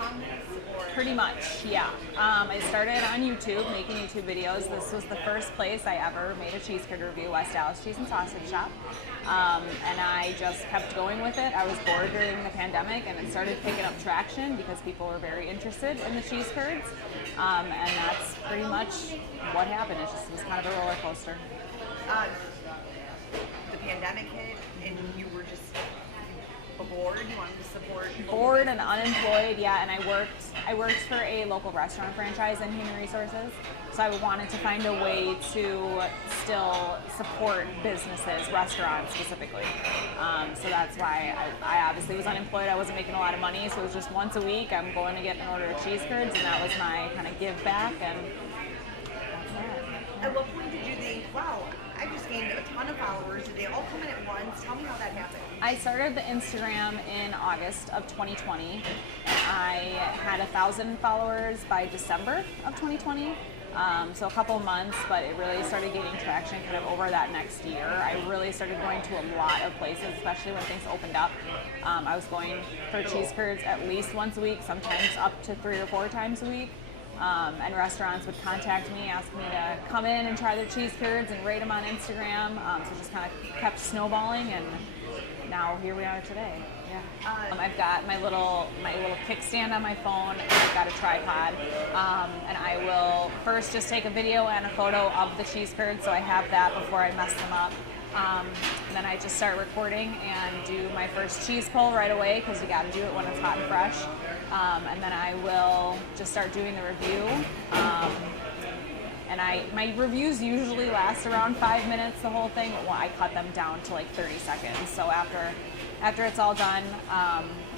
upon this? Or? Pretty much, yeah. I started on YouTube, making YouTube videos. This was the first place I ever made a cheese curd review, West Dallas Cheese and Sausage Shop. And I just kept going with it. I was bored during the pandemic, and it started picking up traction because people were very interested in the cheese curds. And that's pretty much what happened. It was kind of a roller coaster. The pandemic hit, and you were just bored. You wanted to support. Bored and unemployed, yeah. And I worked for a local restaurant franchise in human resources. So I wanted to find a way to still support businesses, restaurants specifically. So that's why I obviously was unemployed. I wasn't making a lot of money, so it was just once a week I'm going to get an order of cheese curds, and that was my kind of give back. And that's that. At what point did you think, wow, I just gained a ton of followers? Did they all come in at once? Tell me how that happened. I started the Instagram in August of 2020. I had 1,000 followers by December of 2020. So a couple months, but it really started gaining traction kind of over that next year. I really started going to a lot of places, especially when things opened up. I was going for cheese curds at least once a week, sometimes up to 3 or 4 times a week. And restaurants would contact me, ask me to come in and try their cheese curds and rate them on Instagram. So it just kind of kept snowballing, and now here we are today. Yeah. I've got my little kickstand on my phone, and I've got a tripod, and I will first just take a video and a photo of the cheese curds, so I have that before I mess them up. And then I just start recording and do my first cheese pull right away, because you got to do it when it's hot and fresh. And then I will just start doing the review. And my reviews usually last around 5 minutes, the whole thing. Well, I cut them down to like 30 seconds. So after it's all done,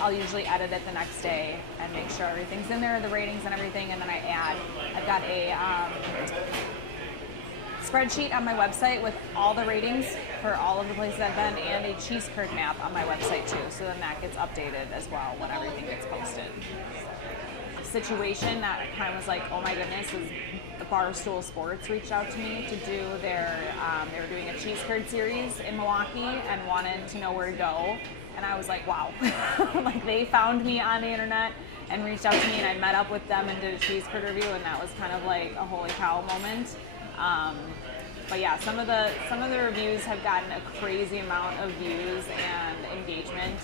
I'll usually edit it the next day and make sure everything's in there, the ratings and everything. And then I've got a spreadsheet on my website with all the ratings for all of the places I've been, and a cheese curd map on my website too. So then that gets updated as well when everything gets posted. Situation that kind of was like, oh my goodness, is Barstool Sports reached out to me to do they were doing a cheese curd series in Milwaukee and wanted to know where to go. And I was like, wow. Like, they found me on the internet and reached out to me, and I met up with them and did a cheese curd review, and that was kind of like a holy cow moment. But yeah, some of the reviews have gotten a crazy amount of views and engagement.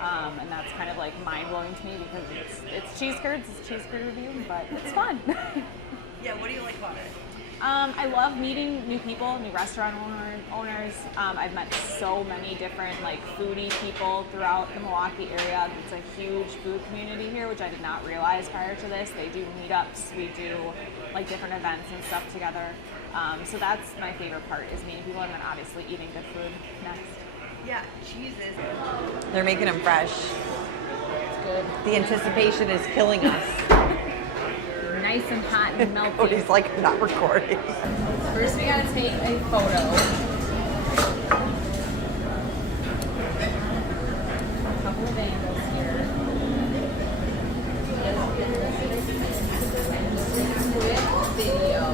And that's kind of like mind-blowing to me, because it's cheese curds, it's a cheese curd review, but it's fun. Yeah, what do you like about it? I love meeting new people, new restaurant owners. I've met so many different like foodie people throughout the Milwaukee area. It's a huge food community here, which I did not realize prior to this. They do meetups, we do like different events and stuff together. So that's my favorite part, is meeting people, and then obviously eating good food next. Yeah, cheeses. They're making them fresh. It's good. The anticipation is killing us. Nice and hot and melty. Cody's like not recording. First we gotta take a photo. A couple of angles here. Video.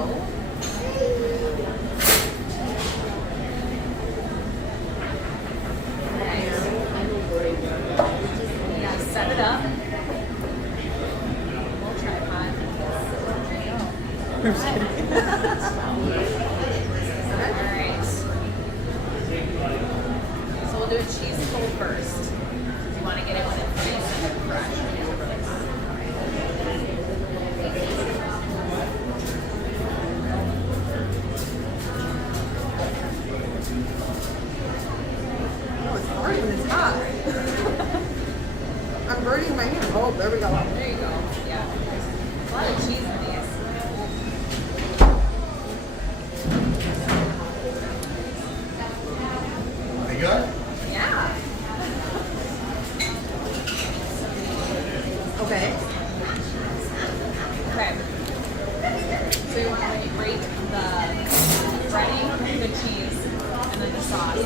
Yeah, set it up. Little tripod. There you go. I'm just kidding. Alright. So we'll do a cheese pull first. You want to get it when it's nice and fresh. Oh, it's hard when it's hot. I'm burning my hand. Oh, there we go. There you go. Yeah. A lot of cheese in these. They good? Yeah. Okay. Okay. So you want to rate the breading, the cheese, and then the sauce.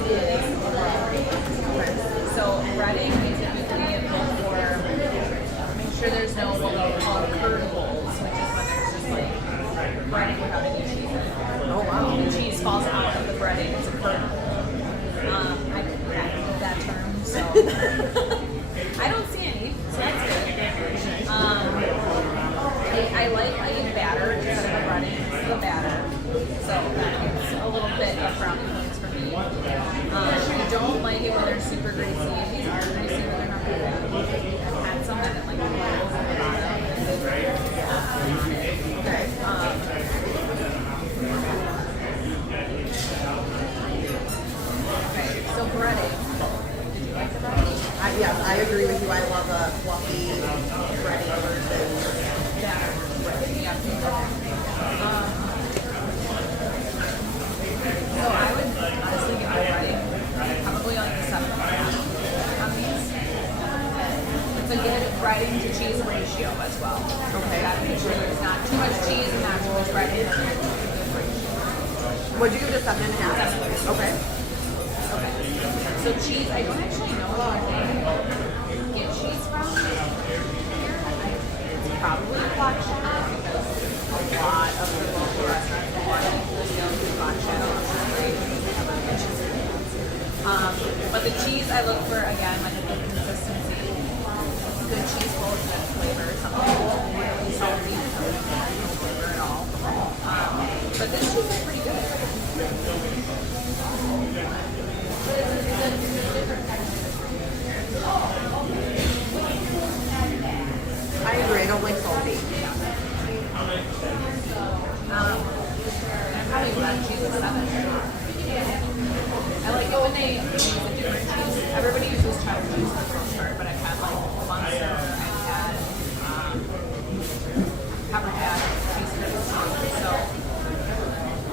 So breading, we typically look for, make sure there's no what we call curd holes, which is when there's just like breading without any cheese in it. Oh, wow. The cheese falls out of the breading, it's a curd hole. I I love a fluffy bready versus Yeah. So I would honestly give it breading probably like a 7.5 on these. It's a good breading to cheese ratio as well. Okay. You gotta make sure there's not too much cheese and not too much breading. What'd you give it a 7.5? Okay. Okay. So cheese, I don't actually know where they get cheese from. It's probably Clock Shadow because a lot of the local restaurants, a lot of people still do Clock Shadow. But the cheese I look for again like a good consistency, good cheese full of good flavor. Some people really salty, some people no flavor at all. But this cheese is pretty good. I agree. I don't like salty. And probably that cheese is 7. I like it when they use a different cheese. Everybody uses cheddar cheese for the most part, but I've had like Munster, I've had Pepper Jack, cheese curds too. So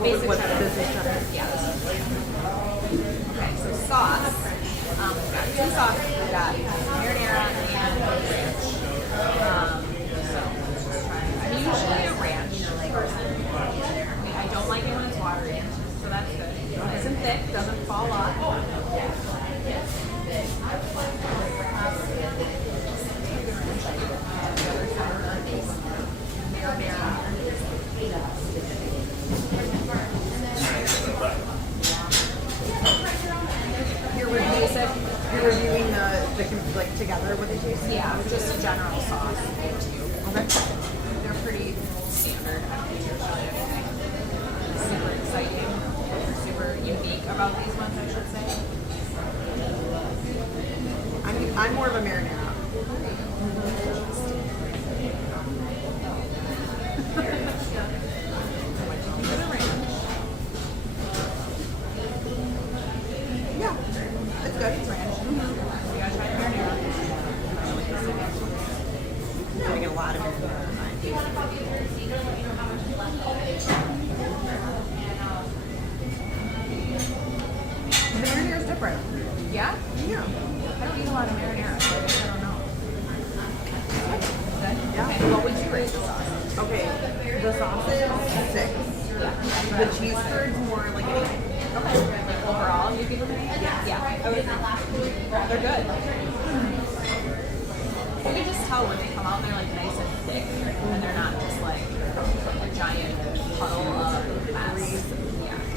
basic What's cheddar. this is cheddar? Yeah, this is okay. So sauce. We've got 2 sauces. We've got marinara and ranch. So let's just try. I'm usually a ranch person. I mean, I don't like it when it's watery, so that's good. It isn't thick, doesn't fall off. You're reviewing the like together with the taste? Yeah, just a general sauce. Okay. They're pretty standard. I don't think there's really anything super exciting or super unique about these ones, I should say. I'm more of a marinara. Yeah, it's good. It's ranch. You gotta try marinara. I'm getting a lot of marinara. The marinara is different. Yeah? Yeah. I don't eat a lot of marinara, so I guess I don't know. Good? Yeah. Okay, what would you rate the sauce? Okay, the sauce is 6. Yeah. The cheese curds more like an 8. Okay. Like overall, you give them an 8? Yeah. I would agree. They're good. You can just tell when they come out, they're like nice and thick, and they're not just like a giant puddle of mess.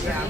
Yeah.